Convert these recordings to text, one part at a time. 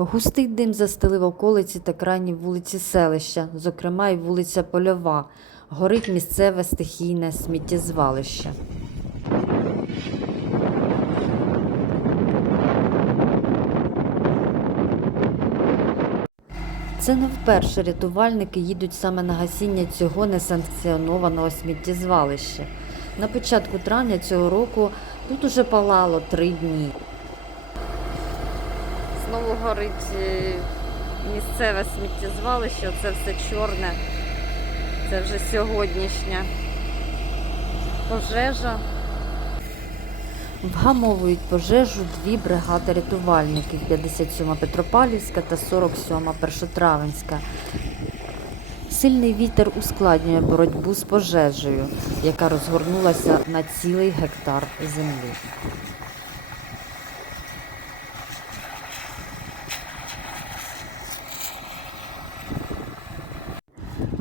Густий дим застелив околиці та крайні вулиці селища, зокрема й вулиця Польова. Горить місцеве стихійне сміттєзвалище. Це не вперше рятувальники їдуть саме на гасіння цього несанкціонованого сміттєзвалища. На початку травня цього року тут уже палало три дні. Знову горить е, місцеве сміттєзвалище, це все чорне. Це вже сьогоднішня пожежа. Вгамовують пожежу дві бригади рятувальників 57 Петропавлівська та 47 Першотравенська. Сильний вітер ускладнює боротьбу з пожежею, яка розгорнулася на цілий гектар землі.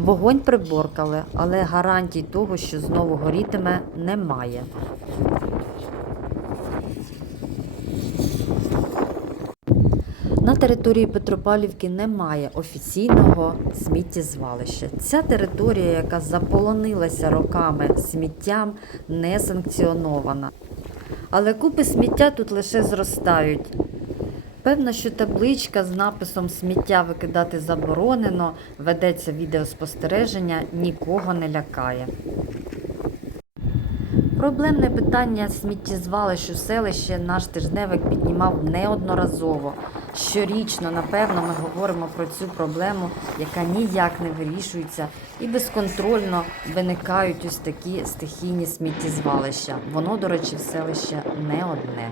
Вогонь приборкали, але гарантій того, що знову горітиме, немає. На території Петропавлівки немає офіційного сміттєзвалища. Ця територія, яка заполонилася роками сміттям, не санкціонована. Але купи сміття тут лише зростають. Певно, що табличка з написом сміття викидати заборонено, ведеться відеоспостереження, нікого не лякає. Проблемне питання сміттєзвалищ у селищі наш тижневик піднімав неодноразово. Щорічно, напевно, ми говоримо про цю проблему, яка ніяк не вирішується, і безконтрольно виникають ось такі стихійні сміттєзвалища. Воно, до речі, в селищі не одне.